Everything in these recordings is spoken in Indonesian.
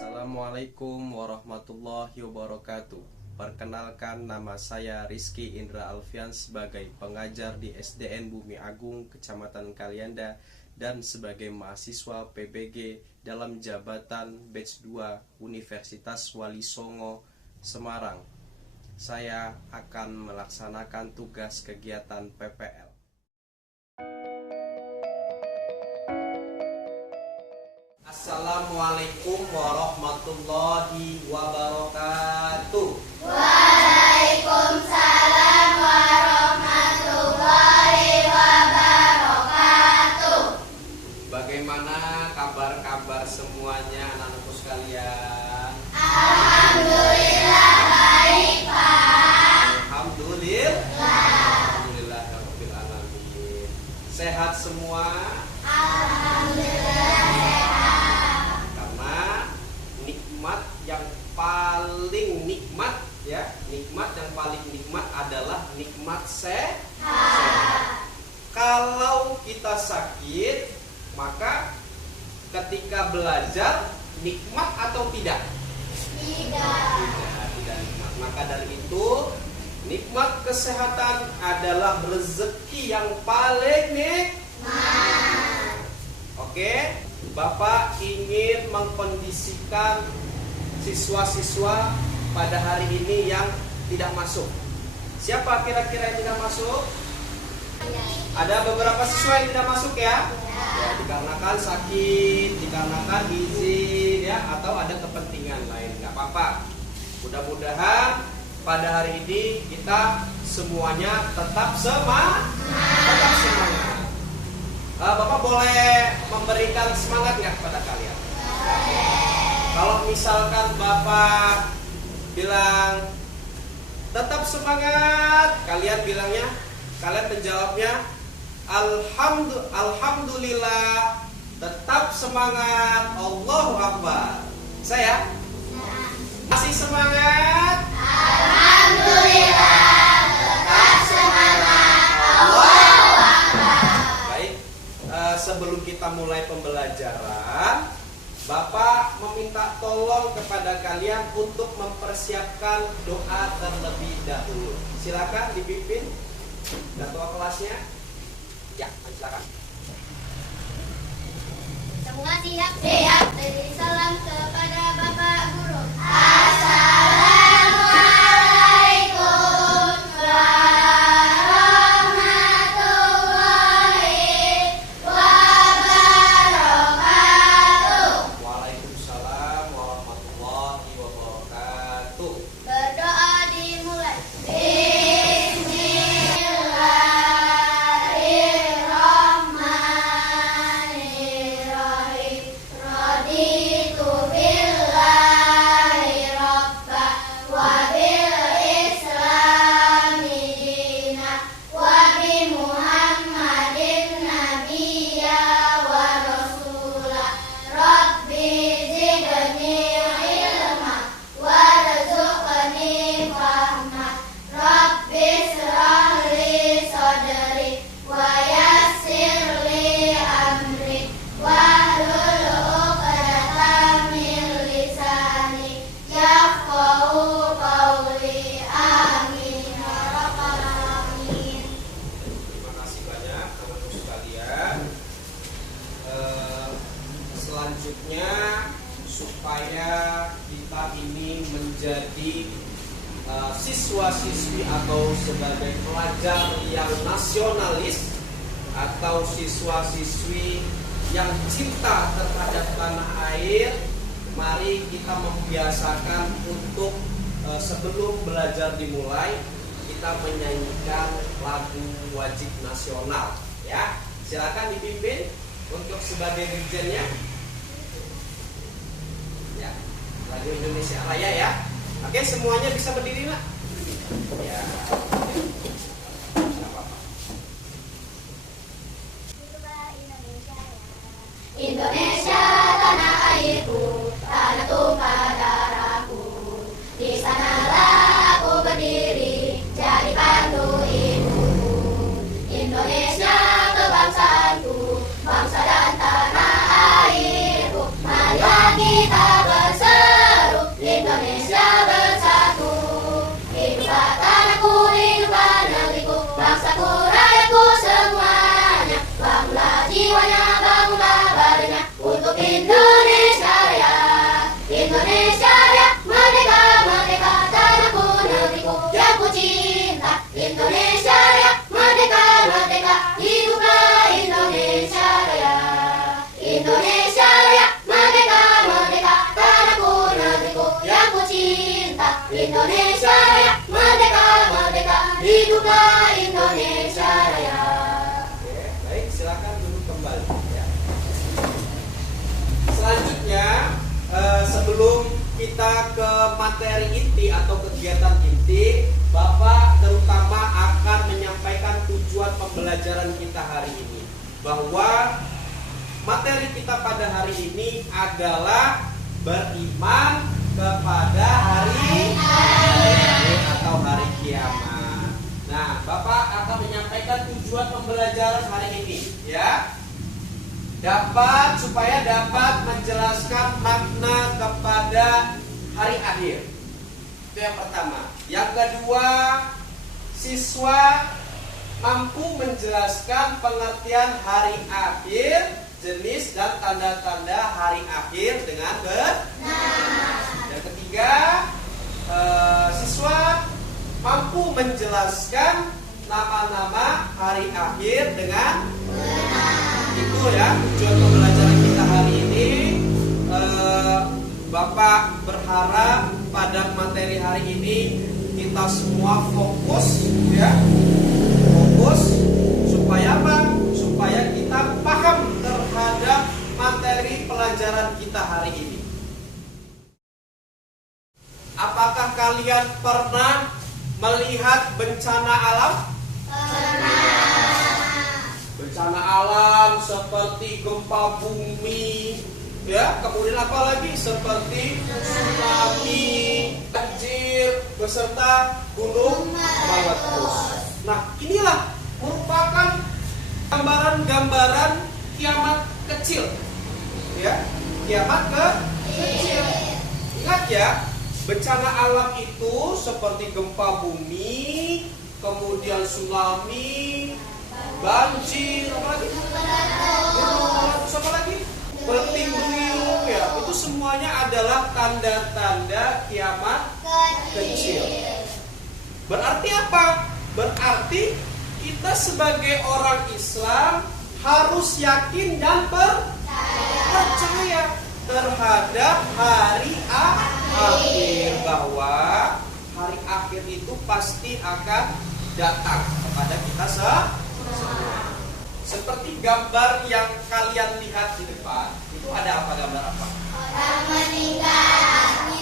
Assalamualaikum warahmatullahi wabarakatuh. Perkenalkan, nama saya Rizky Indra Alfian sebagai pengajar di SDN Bumi Agung, Kecamatan Kalianda, dan sebagai mahasiswa PBG dalam jabatan Batch 2 Universitas Wali Songo, Semarang. Saya akan melaksanakan tugas kegiatan PPL. Assalamualaikum warahmatullahi wabarakatuh. Waalaikumsalam warahmatullahi wabarakatuh. Bagaimana kabar semuanya anak-anakku sekalian? Alhamdulillah baik, Pak. Alhamdulillahirabbil alamin. Sehat semua? Alhamdulillah sehat. Karena nikmat yang paling nikmat yang paling nikmat adalah nikmat sehat. Kalau kita sakit, maka ketika belajar nikmat atau tidak? Tidak nikmat. Maka dari itu nikmat kesehatan adalah rezeki yang paling nikmat. Oke, Bapak ingin mengkondisikan siswa-siswa pada hari ini yang tidak masuk. Siapa kira-kira yang tidak masuk? Ada beberapa siswa yang tidak masuk ya? Ya, dikarenakan sakit, dikarenakan izin ya, atau ada kepentingan lain. Nggak apa-apa. Mudah-mudahan pada hari ini kita semuanya tetap semangat. Bapak boleh memberikan semangat nggak kepada kalian? Kalau misalkan Bapak bilang tetap semangat, kalian menjawabnya Alhamdulillah, tetap semangat, Allahu Akbar. Saya masih semangat. Alhamdulillah tetap semangat, Allahu Akbar. Baik, sebelum kita mulai pembelajaran, Bapak meminta tolong kepada kalian untuk mempersiapkan doa terlebih dahulu. Silakan dipimpin ketua kelasnya. Ya, silakan. Semua siap? Siap. Beri salam kepada Bapak Guru. Assalamualaikum warahmatullahi wabarakatuh. Waalaikumsalam warahmatullahi wabarakatuh. Berdoa dimulai. Bismillahirrahmanirrahim. Raditu billahi rabba wa bil islami dina wa bi Muhammadin nabiyya wa rasula. Rabbi zidni ilma warzuqni fahma. Rabbi shrah li sadri wa yassir li amri wahlul 'uqdatam min lisani yafqahu qawli. Amin ya rabbal alamin. Terima kasih banyak teman-teman sekalian. Selanjutnya, supaya kita ini menjadi siswa-siswi atau sebagai pelajar yang nasionalis atau siswa-siswi yang cinta terhadap tanah air, mari kita membiasakan untuk sebelum belajar dimulai kita menyanyikan lagu wajib nasional ya. Silakan dipimpin untuk sebagai dirjennya. Ya, lagu Indonesia Raya ya. Oke, semuanya bisa berdiri, Nak? Ya. Nggak apa-apa. Indonesia tanah airku, tanah tumpah darahku. Di sanalah aku berdiri, jadi pandu ibuku. Indonesia kebangsaanku, bangsa dan tanah airku. Marilah kita bersama. Indonesia Raya, merdeka, merdeka, tanahku, negeriku yang ku cinta. Indonesia Raya, merdeka, merdeka, hiduplah Indonesia Raya. Oke, baik, silakan duduk kembali ya. Selanjutnya, sebelum kita ke materi inti atau kegiatan inti, Bapak terutama akan menyampaikan tujuan pembelajaran kita hari ini. Bahwa materi kita pada hari ini adalah beriman kepada hari atau hari kiamat. Nah, Bapak akan menyampaikan tujuan pembelajaran hari ini, ya. Supaya dapat menjelaskan makna kepada hari akhir. Itu yang pertama. Yang kedua, siswa mampu menjelaskan pengertian hari akhir, jenis dan tanda-tanda hari akhir dengan benar. Yang ketiga, siswa mampu menjelaskan nama-nama hari akhir dengan benar. Itu ya tujuan pembelajaran kita hari ini. Bapak berharap pada materi hari ini kita semua fokus ya. Fokus supaya apa? Supaya kita paham terhadap materi pelajaran kita hari ini. Apakah kalian pernah melihat bencana alam? Bencana alam seperti gempa bumi, ya, kemudian apa lagi? Seperti tsunami, banjir, beserta gunung meletus. Nah, inilah merupakan gambaran-gambaran kiamat kecil, ya, kiamat kecil. Ingat ya, bencana alam itu seperti gempa bumi, kemudian tsunami, banjir, apa lagi? Gunung meletus, apa lagi? Puting beliung, ya. Itu semuanya adalah tanda-tanda kiamat kecil. Berarti apa? Berarti kita sebagai orang Islam harus yakin dan percaya terhadap hari akhir, bahwa hari akhir itu pasti akan datang kepada kita semua. Seperti gambar yang kalian lihat di depan, itu ada apa, gambar apa? Orang meninggal.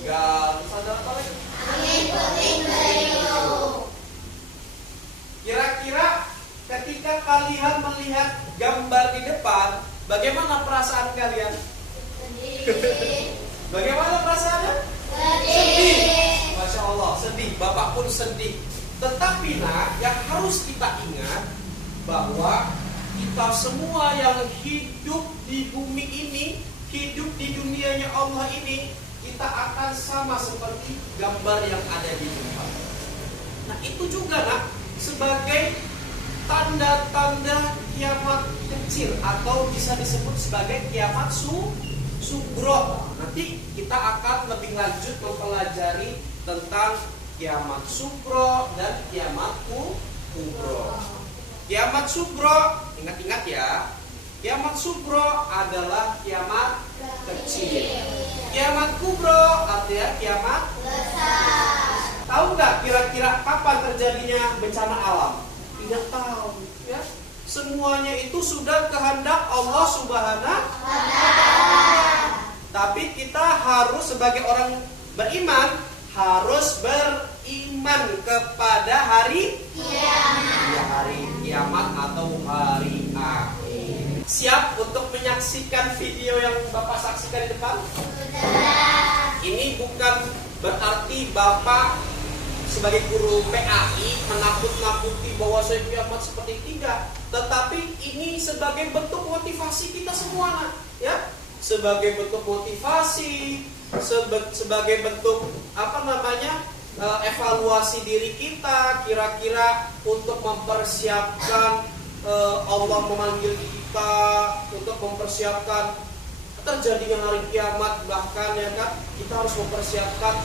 Terus ada apa lagi? Angin puting beliung. Kira-kira ketika kalian melihat gambar di depan, bagaimana perasaan kalian? Sedih. Bagaimana perasaannya? Sedih. Masya Allah, sedih. Bapak pun sedih. Tetapi yang harus kita ingat bahwa kita semua yang hidup di bumi ini, hidup di dunianya Allah ini, kita akan sama seperti gambar yang ada di depan. Nah, itu juga sebagai tanda-tanda kiamat kecil atau bisa disebut sebagai kiamat sugro. Nanti kita akan lebih lanjut mempelajari tentang kiamat sugro dan kiamat kubro. Kiamat sugro, ingat-ingat ya. Kiamat sugro adalah kiamat kecil. Kiamat kubro artinya kiamat besar. Tahu nggak kira-kira kapan terjadinya bencana alam? Tidak tahu. Ya. Semuanya itu sudah kehendak Allah Subhanahu wa Ta'ala. Tapi kita harus sebagai orang beriman harus beriman kepada hari kiamat. Ya, hari kiamat atau hari akhir. Siap untuk menyaksikan video yang Bapak saksikan di depan? Sudah. Ini bukan berarti Bapak sebagai guru PAI menakut-nakuti bahwa saya kiamat seperti tidak. Tetapi ini sebagai bentuk motivasi kita semua, ya. Sebagai bentuk motivasi, sebagai bentuk evaluasi diri kita, kira-kira untuk mempersiapkan Allah memanggil kita, untuk mempersiapkan terjadinya hari kiamat, bahkan ya kan kita harus mempersiapkan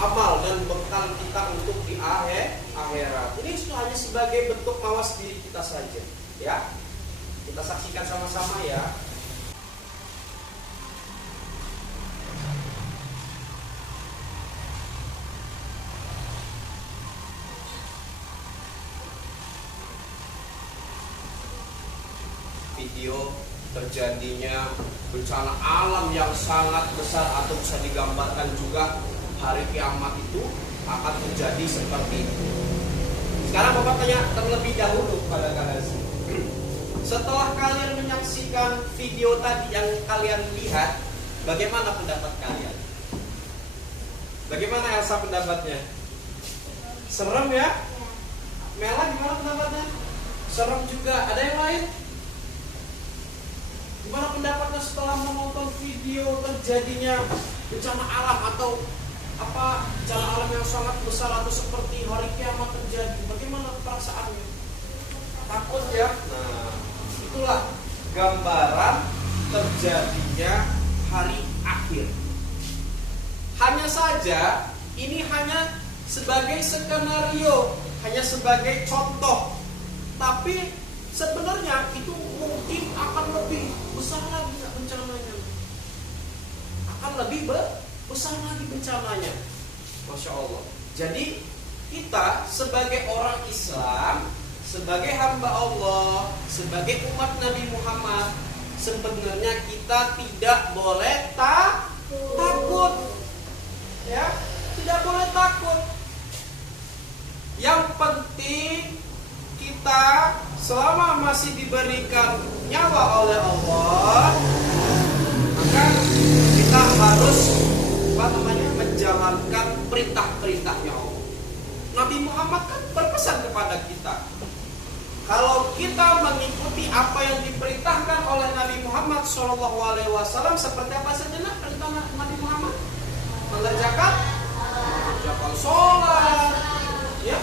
amal dan bekal kita untuk di akhirat. Ini hanya sebagai bentuk mawas diri kita saja, ya. Kita saksikan sama-sama ya. video terjadinya bencana alam yang sangat besar, atau bisa digambarkan juga hari kiamat itu akan terjadi seperti itu. Sekarang Bapak tanya terlebih dahulu pada kalian. Setelah kalian menyaksikan video tadi yang kalian lihat, bagaimana pendapat kalian? Bagaimana Elsa pendapatnya? Serem ya? Mela gimana pendapatnya? Serem juga. Ada yang lain? Gimana pendapatnya setelah menonton video terjadinya bencana alam atau bencana alam yang sangat besar atau seperti hari kiamat terjadi? Bagaimana perasaannya? Takut ya? Nah, itulah gambaran terjadinya hari akhir. Hanya saja ini hanya sebagai skenario, hanya sebagai contoh. Tapi sebenarnya itu mungkin akan lebih besar lagi bencananya. Akan lebih besar lagi bencananya. Masya Allah. Jadi kita sebagai orang Islam, sebagai hamba Allah, sebagai umat Nabi Muhammad, sebenarnya kita tidak boleh takut. Ya, tidak boleh takut. Yang penting kita selama masih diberikan nyawa oleh Allah, maka kita harus menjalankan perintah-perintahnya Allah. Nabi Muhammad kan berpesan kepada kita, kalau kita mengikuti apa yang diperintahkan oleh Nabi Muhammad SAW, seperti apa saja perintah Nabi Muhammad? Mengerjakan sholat, ya,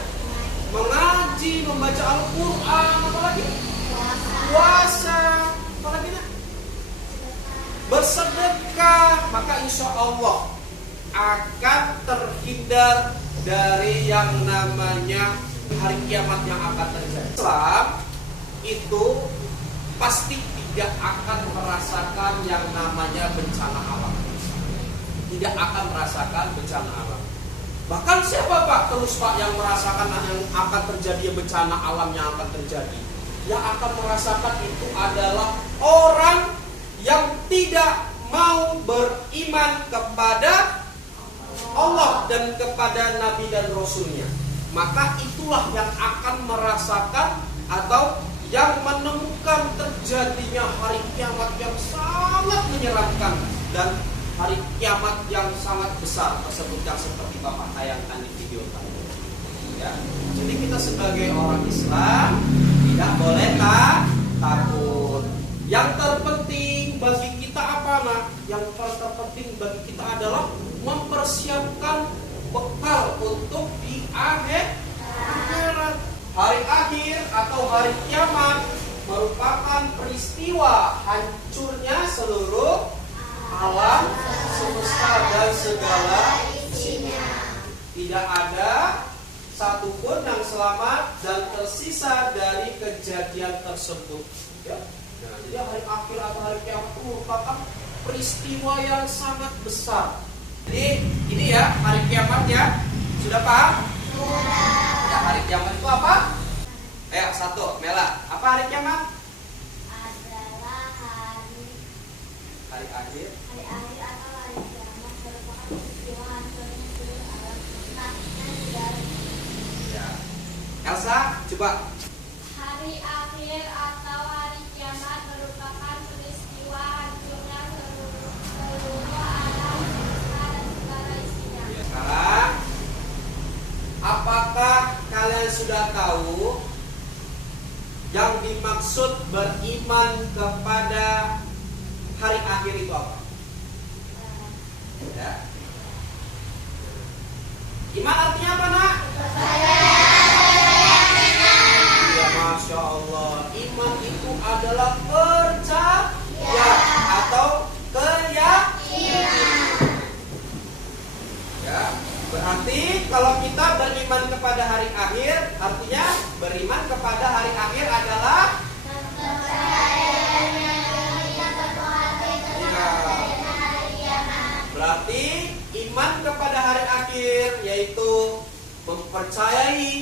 mengaji, membaca Al-Quran, apalagi puasa, apalagi bersedekah, maka insya Allah akan terhindar dari yang namanya hari kiamat yang akan terjadi. Islam itu pasti tidak akan merasakan yang namanya bencana alam. Tidak akan merasakan bencana alam. Bahkan siapa Pak terus Pak yang merasakan yang akan terjadi bencana alam yang akan terjadi? Yang akan merasakan itu adalah orang yang tidak mau beriman kepada Allah dan kepada Nabi dan Rasulnya. Maka itulah yang akan merasakan atau yang menemukan terjadinya hari kiamat yang sangat menyeramkan dan hari kiamat yang sangat besar tersebut yang seperti Bapak tayangkan di video tadi. Ya. Jadi kita sebagai orang Islam tidak boleh takut. Yang terpenting bagi kita apa nak? Yang terpenting bagi kita adalah mempersiapkan bekal untuk di akhirat. Hari akhir atau hari kiamat merupakan peristiwa hancurnya seluruh alam semesta dan segala isinya. Tidak ada satupun yang selamat dan tersisa dari kejadian tersebut. Ya. Nah, jadi hari akhir atau hari kiamat itu merupakan peristiwa yang sangat besar. Jadi ini ya hari kiamat ya. Sudah paham? Sudah. Ya, hari kiamat itu apa? Ayo satu, Mela. Apa hari kiamat? Adalah hari akhir. Hari akhir atau hari kiamat merupakan peristiwa hancurnya seluruh alam semesta dan segala. Ya. Elsa, coba. Hari akhir atau hari kiamat merupakan peristiwa hancurnya seluruh alam semesta dan segala isinya. Ya, sekarang apakah kalian sudah tahu yang dimaksud beriman kepada hari akhir itu apa? Ya. Iman artinya apa nak? Ya, Masya Allah. Iman itu adalah percaya atau keyakinan. Ya, berarti kalau kita beriman kepada hari akhir, artinya beriman kepada hari akhir adalah berarti iman kepada hari akhir yaitu mempercayai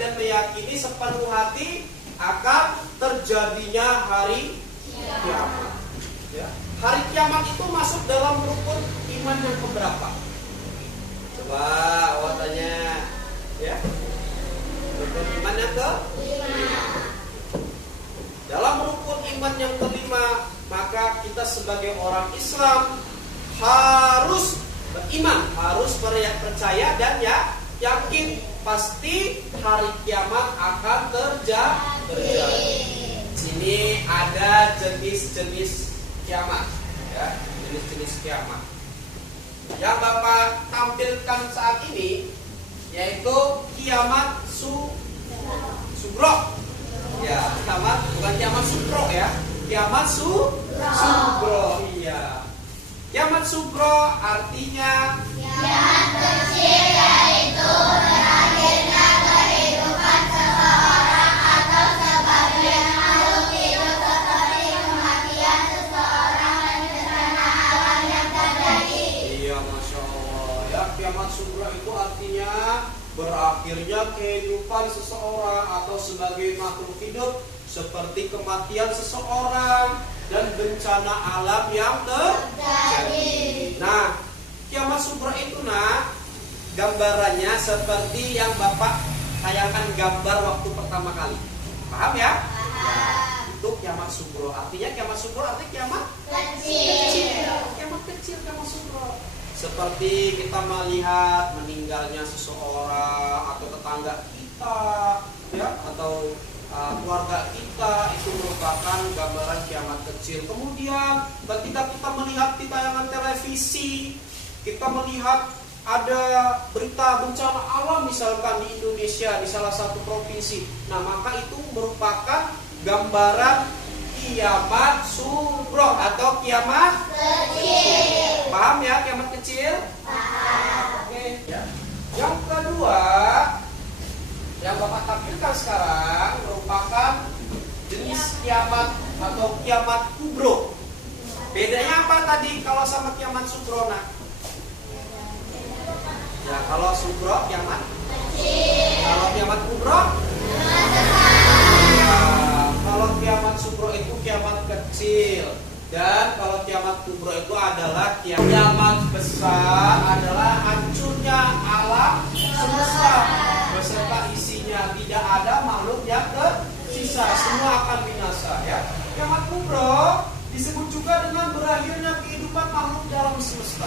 dan meyakini sepenuh hati akan terjadinya hari kiamat. Ya. Hari kiamat itu masuk dalam rukun iman yang keberapa? Coba awak tanya, ya. Rukun iman yang kelima. Dalam rukun iman yang kelima, maka kita sebagai orang Islam harus beriman, harus percaya dan yakin pasti hari kiamat akan terjadi. Sini ada jenis-jenis kiamat, ya, jenis-jenis kiamat. Yang Bapak tampilkan saat ini yaitu kiamat sugro. Ya, kiamat bukan kiamat sugro ya, kiamat sugro. Iya. Kiamat sugro artinya kiamat kecil, yaitu berakhirnya kehidupan seseorang atau sebagian makhluk hidup seperti kematian seseorang dan bencana alam yang terjadi. Iya, Masya Allah. Ya, kiamat sugro itu artinya berakhirnya kehidupan seseorang atau sebagai makhluk hidup seperti kematian seseorang dan bencana alam yang terjadi. Nah, kiamat sugro itu gambarannya seperti yang Bapak tayangkan gambar waktu pertama kali. Paham ya? Ya, itu kiamat sugro. Artinya kiamat sugro artinya kiamat kecil. Kiamat kecil, kiamat sugro. Seperti kita melihat meninggalnya seseorang atau tetangga kita, ya, atau keluarga kita, itu merupakan gambaran kiamat kecil. Kemudian ketika kita melihat di tayangan televisi, kita melihat ada berita bencana alam misalkan di Indonesia, di salah satu provinsi, nah maka itu merupakan gambaran kiamat sugro atau kiamat kecil. Paham ya kiamat kecil? Paham. Oke. Ya. Yang kedua yang Bapak tampilkan sekarang merupakan jenis kiamat atau kiamat kubro. Bedanya apa tadi kalau sama kiamat sugro? Ya, kalau sugro kiamat kecil. Kalau kiamat kubro? Ya, kalau kiamat sugro itu kiamat kecil. Dan kalau kiamat kubro itu adalah kiamat besar, adalah hancurnya alam semesta beserta isinya, tidak ada makhluk yang tersisa, semua akan binasa ya. Kiamat kubro disebut juga dengan berakhirnya kehidupan makhluk dalam semesta.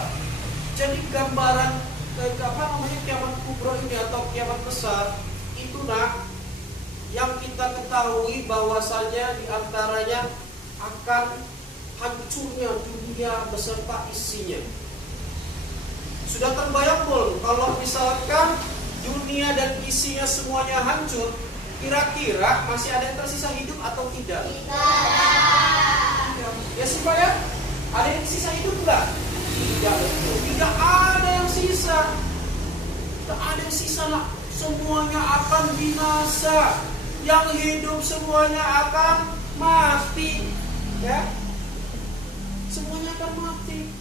Jadi gambaran kiamat kubro ini atau kiamat besar itu yang kita ketahui bahwasanya diantaranya akan hancurnya dunia beserta isinya. Sudah terbayang belum kalau misalkan dunia dan isinya semuanya hancur, kira-kira masih ada yang tersisa hidup atau tidak? Tidak. Ya sih Pak ya? Ada yang sisa hidup enggak? Tidak. Tidak ada yang sisa. Tidak ada yang sisa lah. Semuanya akan binasa. Yang hidup semuanya akan mati. Ya. Semuanya akan mati.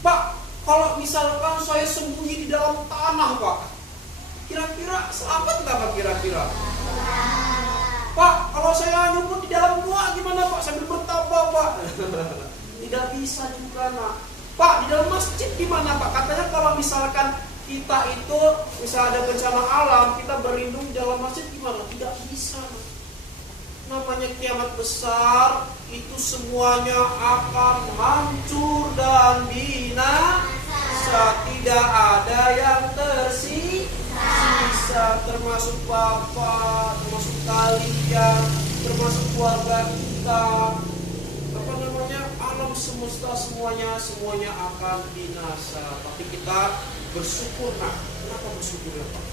Pak, kalau misalkan saya sembunyi di dalam tanah, Pak, kira-kira selamat nggak Pak kira-kira? Pak, kalau saya nyumput di dalam gua gimana Pak? Sambil bertambah Pak. Tidak bisa juga Pak, di dalam masjid gimana Pak? Katanya kalau misalkan kita itu misal ada bencana alam, kita berlindung di dalam masjid gimana? Tidak bisa. Namanya kiamat besar, itu semuanya akan hancur dan binasa. Tidak ada yang tersisa, termasuk Bapak, termasuk kalian, termasuk keluarga kita. Alam semesta semuanya akan binasa. Tapi kita bersyukur. Kenapa bersyukur ya Pak?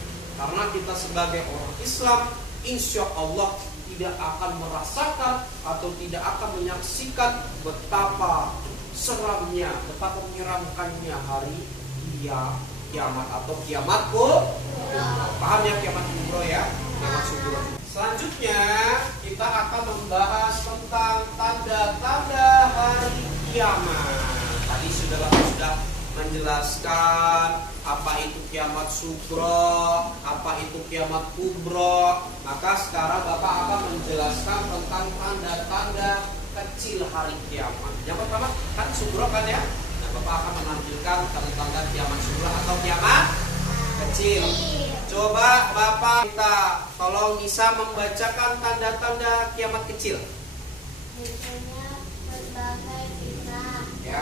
Karena kita sebagai orang Islam, insya Allah tidak akan merasakan atau tidak akan menyaksikan betapa seramnya, betapa menyeramkannya hari kiamat atau kiamat kubro. Paham ya kiamat kubro ya? Kiamat kubro. Selanjutnya kita akan membahas tentang tanda-tanda hari kiamat. Tadi sudah menjelaskan apa itu kiamat sugro, apa itu kiamat kubro. Maka sekarang Bapak akan menjelaskan tentang tanda-tanda kecil hari kiamat. Yang pertama kan sugro kan ya. Nah, Bapak akan menampilkan tanda-tanda kiamat sugro atau kiamat kecil. Coba Bapak kita tolong bisa membacakan tanda-tanda kiamat kecil. Biasanya berbagai fitnah, Ya.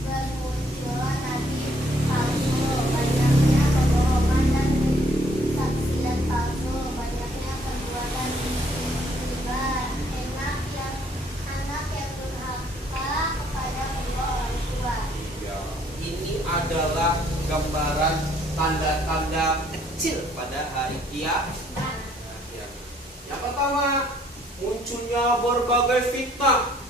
bermunculan nabi palsu, banyaknya kebohongan dan kesaksian palsu, banyaknya perbuatan riba, anak yang durhaka kepada kedua orang tua. Ya, ini adalah gambaran tanda-tanda kecil pada hari kiamat. Ya. Yang pertama, munculnya berbagai fitnah.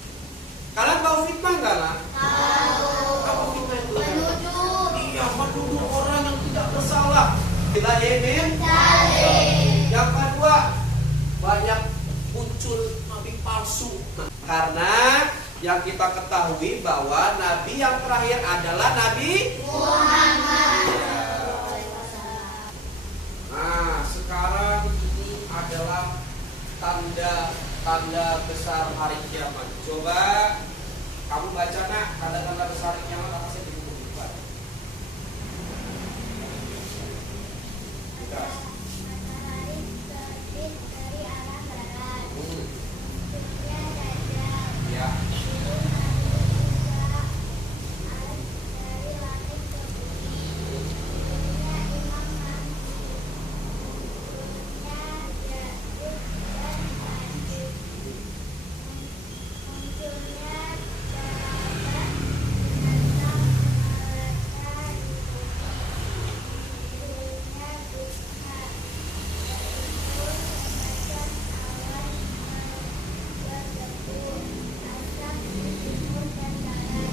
Kalian tahu fitnah nggak lah? Tahu. Apa fitnah itu? Menuduh. Iya, menuduh orang yang tidak bersalah. Bila ini. Yang kedua, banyak muncul nabi palsu. Karena yang kita ketahui bahwa nabi yang terakhir adalah Nabi Muhammad. Nah, sekarang ini adalah tanda-tanda besar hari kiamat. Coba kamu baca nak, tanda-tanda besar hari kiamat apa sih di buku Iqbal? Tidak. Matahari terbit dari arah barat. Hmm, Munculnya dajjal. ya. Turun Nabi Isa dari langit ke bumi. Turunnya Imam Mahdi. Turunnya Ya'juj dan Ma'juj. Munculnya darat binatang melata di bumi. Turunnya Buddha, yaitu semacam awan berdebu, asap di timur dan barat.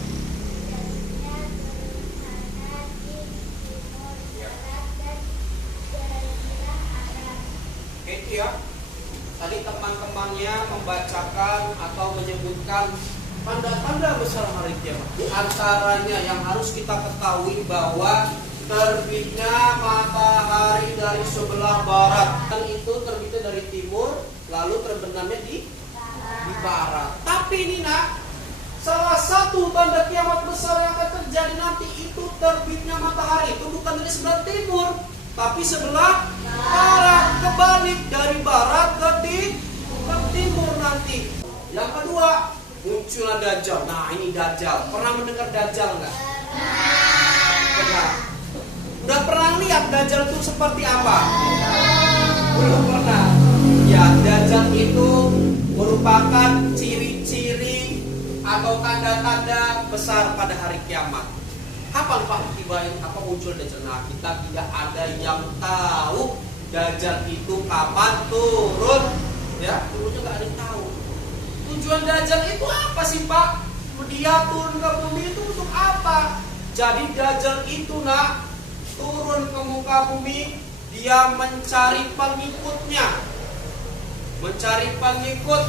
Jatuhnya berencana di timur, barat, dan jazirah Arab. Oke, itu ya. Tadi teman-temannya membacakan atau menyebutkan tanda-tanda besar hari kiamat. Di antaranya yang harus kita ketahui bahwa terbitnya matahari dari sebelah barat. Dan itu terbitnya dari timur, lalu terbenamnya di barat. Tapi ini nak, salah satu tanda kiamat besar yang akan terjadi nanti itu terbitnya matahari itu bukan dari sebelah timur, tapi sebelah barat. Kebalik dari barat ke timur nanti. Yang kedua, munculnya Dajjal. Nah, ini Dajjal. Pernah mendengar Dajjal nggak? Pernah. Udah pernah lihat Dajjal itu seperti apa? Belum pernah. Ya, Dajjal itu merupakan ciri-ciri atau tanda-tanda besar pada hari kiamat. Kapan Pak tibain apa muncul Dajjal? Nah, kita tidak ada yang tahu Dajjal itu kapan turun. Ya, turunnya nggak ada yang tahu. Tujuan Dajjal itu apa sih Pak? Dia turun ke bumi itu untuk apa? Jadi Dajjal itu nak turun ke muka bumi, dia mencari pengikutnya, mencari pengikut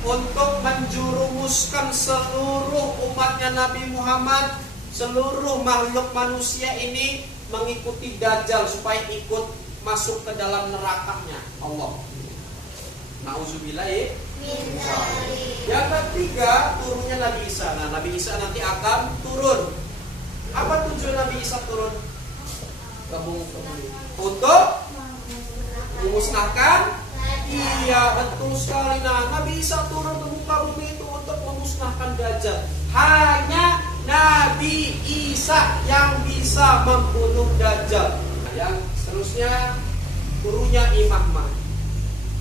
untuk menjurumuskan seluruh umatnya Nabi Muhammad, seluruh makhluk manusia ini mengikuti Dajjal supaya ikut masuk ke dalam nerakanya Allah. Nauzubillah ya. Yang ketiga, turunnya Nabi Isa. Nah, Nabi Isa nanti akan turun. Apa tujuan Nabi Isa turun ke bumi? Untuk memusnahkan. Iya, betul sekali. Nah, Nabi Isa turun ke muka bumi itu untuk memusnahkan Dajjal. Hanya Nabi Isa yang bisa membunuh Dajjal. Yang seterusnya, turunnya Imam Mahdi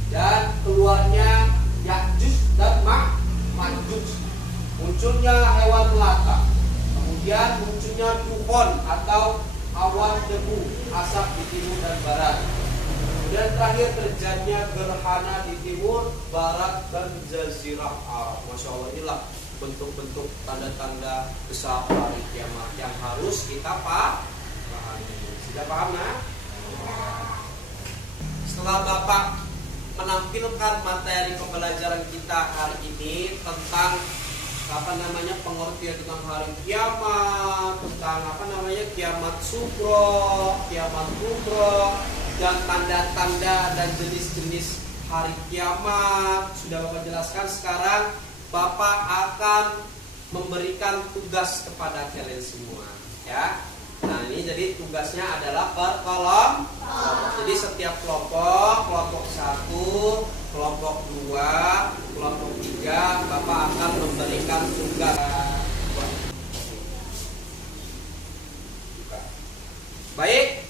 dan keluarnya Ya'juj dan Ma'juj. Munculnya hewan melata. Kemudian munculnya dukhon atau awan debu, asap di timur dan barat. Dan terakhir terjadinya gerhana di timur, barat, dan jazirah Arab. Masya Allah, inilah bentuk-bentuk tanda-tanda besar hari kiamat yang harus kita pahami. Sudah paham nah? Setelah Bapak menampilkan materi pembelajaran kita hari ini tentang pengertian tentang hari kiamat, tentang kiamat sugro, kiamat kubro, dan tanda-tanda dan jenis-jenis hari kiamat sudah Bapak jelaskan. Sekarang Bapak akan memberikan tugas kepada kalian semua, ya. Nah, ini jadi tugasnya adalah per kelompok. Jadi setiap kelompok 1, kelompok 2, kelompok 3, Bapak akan memberikan tugas. Baik,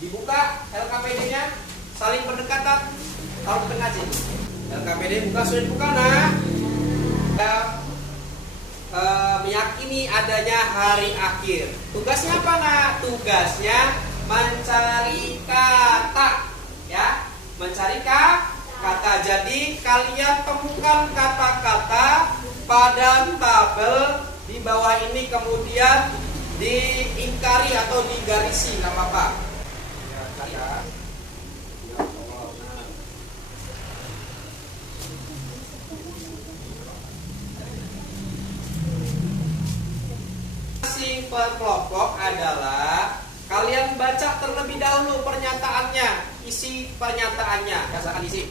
dibuka LKPD-nya, saling berdekatan, taruh tengah aja. LKPD buka, sudah dibuka, nah. Meyakini adanya hari akhir. Tugasnya apa, nak? Tugasnya mencari kata, ya, mencari kata. Jadi kalian temukan kata-kata pada tabel di bawah ini, kemudian diingkari atau digarisi, nggak apa-apa. Masing per kelompok adalah kalian baca terlebih dahulu pernyataannya, isi pernyataannya, biasakan isi.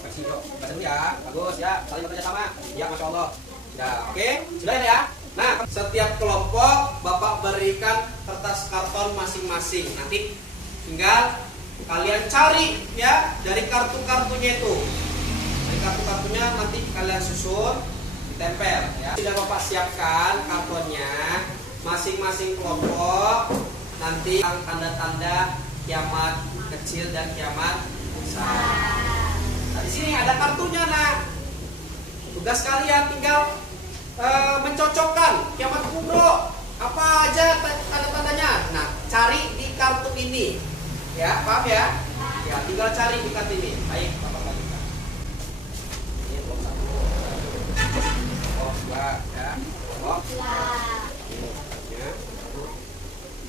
Baca dulu ya, bagus ya, saling bekerja sama, ya, masya Allah. Ya, oke, sudah ya. Nah, setiap kelompok Bapak berikan kertas karton masing-masing. Nanti tinggal kalian cari ya dari kartu-kartunya itu. Dari kartu-kartunya nanti kalian susun, ditempel ya. Sudah Bapak siapkan kartonnya, masing-masing kelompok nanti tanda-tanda kiamat kecil dan kiamat besar. Nah, di sini ada kartunya, nah. Tugas kalian tinggal mencocokkan kiamat kubro apa aja tanda-tandanya. Nah, cari di kartu ini, ya, paham ya? Ya, tinggal cari di kartu ini. Baik, Bapak lanjutkan. Ini blok 1, blok 2, ya, blok 2, ya, 2,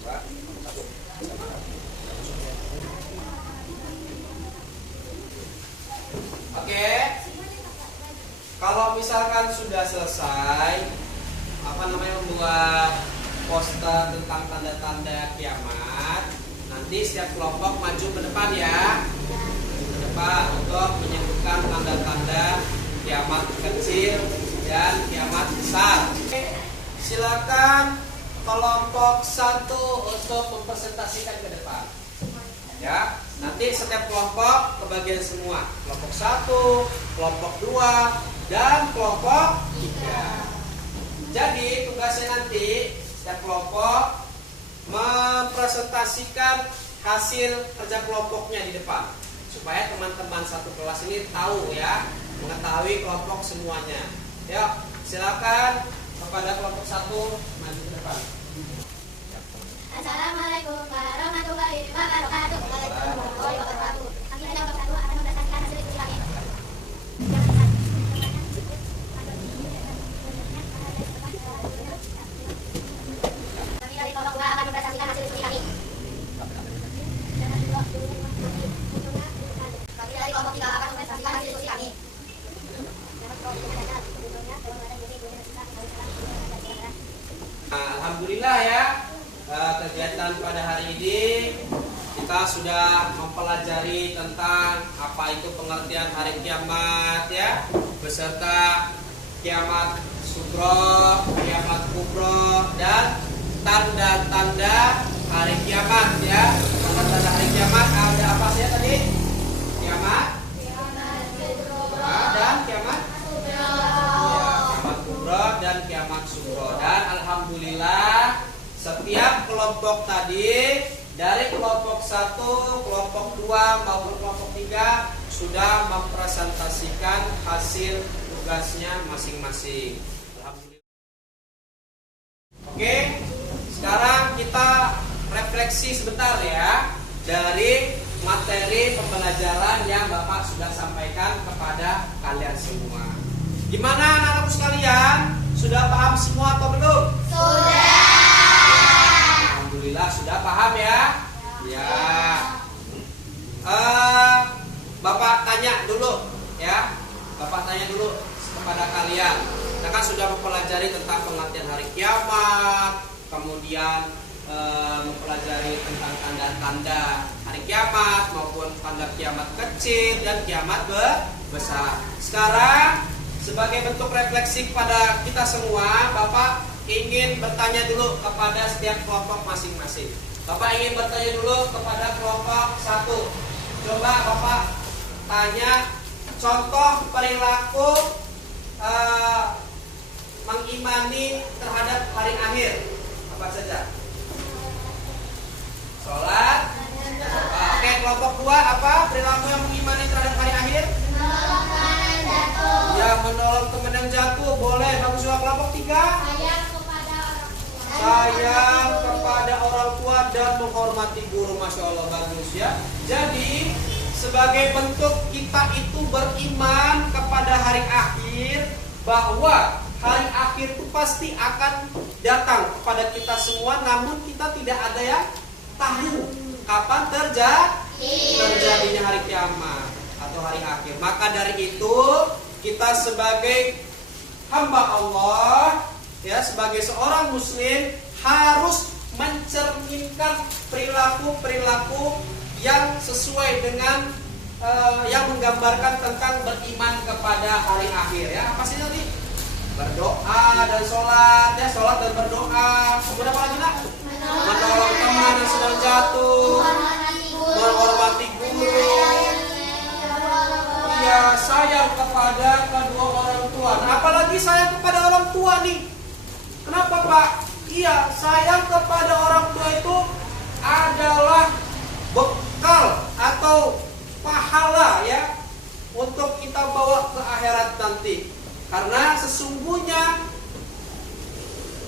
1. Oke. Kalau misalkan sudah selesai membuat poster tentang tanda-tanda kiamat, nanti setiap kelompok maju ke depan ya, ke depan untuk menyebutkan tanda-tanda kiamat kecil dan kiamat besar. Oke, silakan kelompok 1 untuk mempresentasikan ke depan. Ya, nanti setiap kelompok kebagian semua. Kelompok 1, kelompok 2, dan kelompok 3. Jadi tugasnya nanti setiap kelompok mempresentasikan hasil kerja kelompoknya di depan, supaya teman-teman satu kelas ini tahu ya, mengetahui kelompok semuanya. Ya, silakan kepada kelompok 1 maju ke depan. Assalamualaikum warahmatullahi wabarakatuh. Waalaikumsalam warahmatullahi wabarakatuh. Kami adalah kelompok 1 akan mempresentasikan hasil diskusi kami. Kami dari kelompok 2 akan mempresentasikan hasil diskusi kami. Kami dari kelompok 3 akan mempresentasikan hasil diskusi kami. Alhamdulillah ya, kegiatan pada hari ini kita sudah mempelajari tentang apa itu pengertian hari kiamat ya, beserta kiamat sugro, kiamat kubro, dan tanda-tanda hari kiamat ya. Tanda-tanda hari kiamat ada apa saja tadi? Kiamat dan kiamat kiamat kubro dan kiamat sugro. Dan alhamdulillah setiap kelompok tadi, dari kelompok 1, kelompok 2 maupun kelompok 3 sudah mempresentasikan hasil tugasnya masing-masing. Alhamdulillah. Oke, sekarang kita refleksi sebentar ya dari materi pembelajaran yang Bapak sudah sampaikan kepada kalian semua. Gimana anak-anakku sekalian? Sudah paham semua atau belum? Sudah. Alhamdulillah sudah paham ya? Ya. Bapak tanya dulu ya. Bapak tanya dulu kepada kalian. Kita kan sudah mempelajari tentang pengertian hari kiamat, kemudian mempelajari tentang tanda-tanda hari kiamat maupun tanda kiamat kecil dan kiamat besar. Sekarang sebagai bentuk refleksi kepada kita semua, Bapak ingin bertanya dulu kepada setiap kelompok masing-masing. Bapak ingin bertanya dulu kepada kelompok 1. Coba Bapak tanya contoh perilaku mengimani terhadap hari akhir. Apa saja? Sholat. Oke, kelompok 2 apa perilaku yang mengimani terhadap hari akhir? Menolong teman yang jatuh. Ya, menolong teman yang jatuh. Boleh. Bagus juga. Kelompok 3. Sayang kepada orang tua dan menghormati guru. Masya Allah, bagus ya. Jadi sebagai bentuk kita itu beriman kepada hari akhir, bahwa hari akhir itu pasti akan datang kepada kita semua, namun kita tidak ada yang tahu kapan terjadinya hari kiamat atau hari akhir. Maka dari itu kita sebagai hamba Allah, ya, sebagai seorang muslim harus mencerminkan perilaku-perilaku yang sesuai dengan yang menggambarkan tentang beriman kepada hari akhir, ya. Apa sih tadi? Berdoa dan sholat, ya, sholat dan berdoa. Kemudian apa lagi, nak? Menolong teman yang sedang jatuh, menghormati guru, ya, sayang kepada kedua orang tua. Nah, apalagi sayang kepada orang tua nih. Kenapa, Pak? Iya, sayang kepada orang tua itu adalah bekal atau pahala, ya, untuk kita bawa ke akhirat nanti. Karena sesungguhnya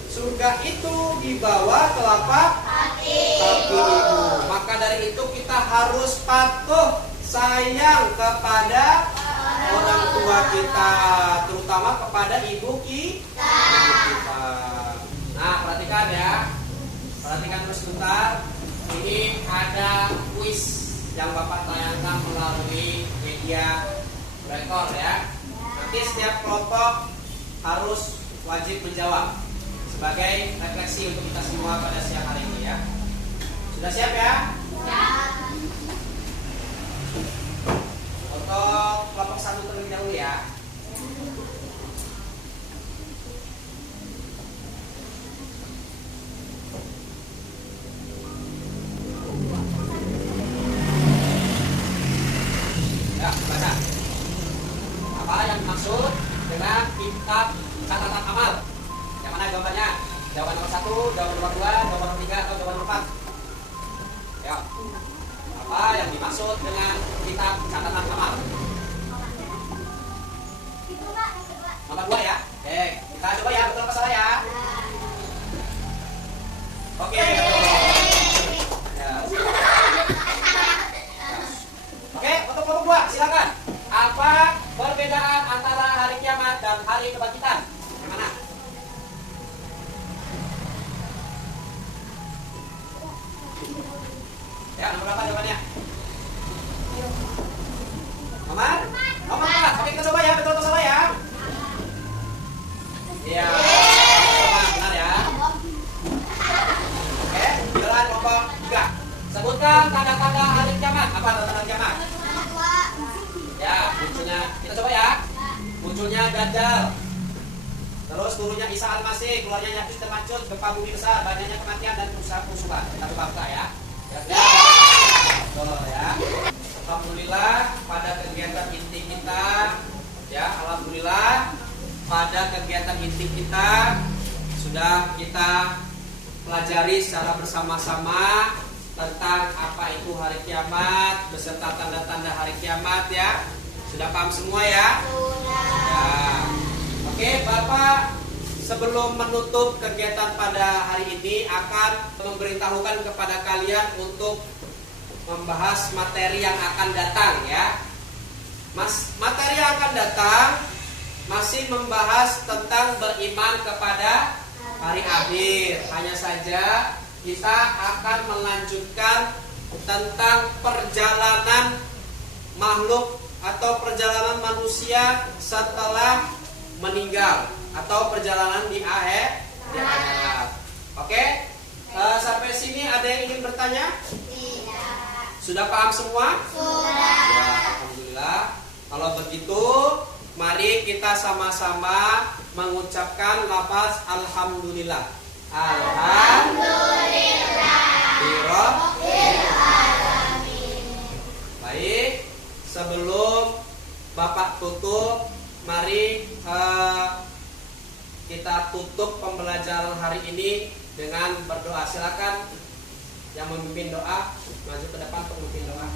surga itu di bawah telapak kaki ibu. Maka dari itu kita harus patuh sayang kepada orang tua kita, terutama kepada ibu kita. Nah, perhatikan ya. Perhatikan terus sebentar. Ini ada kuis yang Bapak tayangkan melalui media rekor, ya. Nanti setiap kelompok harus wajib menjawab sebagai refleksi untuk kita semua pada siang hari ini, ya. Sudah siap, ya? Ya. Untuk kelompok 1 terlebih dahulu, ya. Ya, baca. Apa yang dimaksud dengan kitab catatan amal? Yang mana jawabannya? Jawaban nomor 1, jawaban nomor 2, jawaban nomor 3, atau jawaban nomor 4? Ya. Apa yang dimaksud dengan kitab catatan amal? Nomor 2, ya. Oke, kita coba ya, betul apa salah, ya? Oke, betul. Ya. Oke, untuk kelompok 2, silakan. Apa perbedaan antara hari kiamat dan hari kebangkitan? Yang mana? Ya, nomor berapa jawabannya? Nomor 4. Oke, kita coba ya, betul atau salah, ya? Iya. Benar, ya. Oke, giliran kelompok 3. Sebutkan tanda-tanda hari kiamat. Apa tanda-tanda kiamat? Ya, munculnya, kita coba ya. Munculnya Dajjal. Terus turunnya Isa Al-Masih, keluarnya Ya'juj dan Ma'juj, gempa bumi besar, banyaknya kematian dan kerusuhan. Kita coba buka, ya. Betul, ya. Alhamdulillah pada kegiatan inti kita, ya, alhamdulillah pada kegiatan inti kita sudah kita pelajari secara bersama-sama tentang apa itu hari kiamat beserta tanda-tanda hari kiamat, ya. Sudah paham semua, ya? Ya. Oke, Bapak sebelum menutup kegiatan pada hari ini akan memberitahukan kepada kalian untuk membahas materi yang akan datang, ya. Materi yang akan datang masih membahas tentang beriman kepada hari akhir. Hanya saja kita akan melanjutkan tentang perjalanan makhluk atau perjalanan manusia setelah atau perjalanan di akhirat. Oke? Sampai sini ada yang ingin bertanya? Tidak. Sudah paham semua? Sudah. Ya, alhamdulillah. Kalau begitu, mari kita sama-sama mengucapkan lafaz alhamdulillah. Alhamdulillah. Baik, sebelum Bapak tutup, mari kita tutup pembelajaran hari ini dengan berdoa. Silakan yang memimpin doa maju ke depan untuk memimpin doa.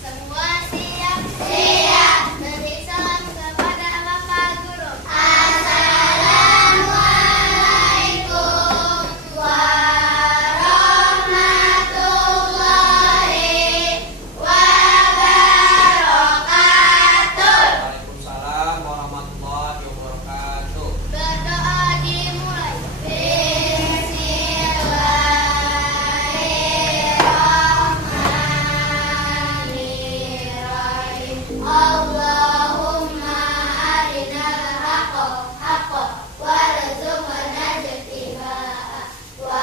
Semua siap. Siap. Beri salam kepada Bapak Guru. Assalamualaikum warahmatullahi wabarakatuh. Waalaikumsalam warahmatullahi wabarakatuh. Berdoa dimulai. Bismillahirrahmanirrahim. Allahumma arinal haqqa haqqan warzuqna ittiba'ah wa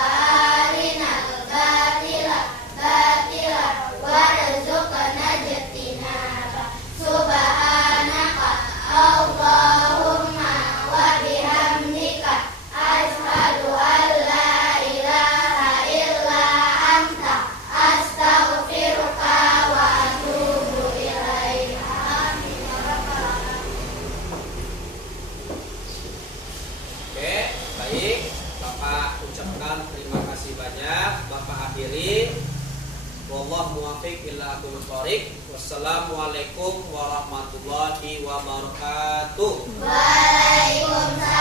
arinal batila batilan warzuqna ijtinabah. Subhanaka Allahumma wa bihamdika asyhadu an la ilaha illa anta astaghfiruka wa atubu ilaika. Amin ya rabbal alamin. Oke, baik. Bapak ucapkan terima kasih banyak. Bapak akhiri. Wallahu muwaffiq ila aqwamit thoriq. Wassalamualaikum warahmatullahi wabarakatuh. Waalaikumsalam.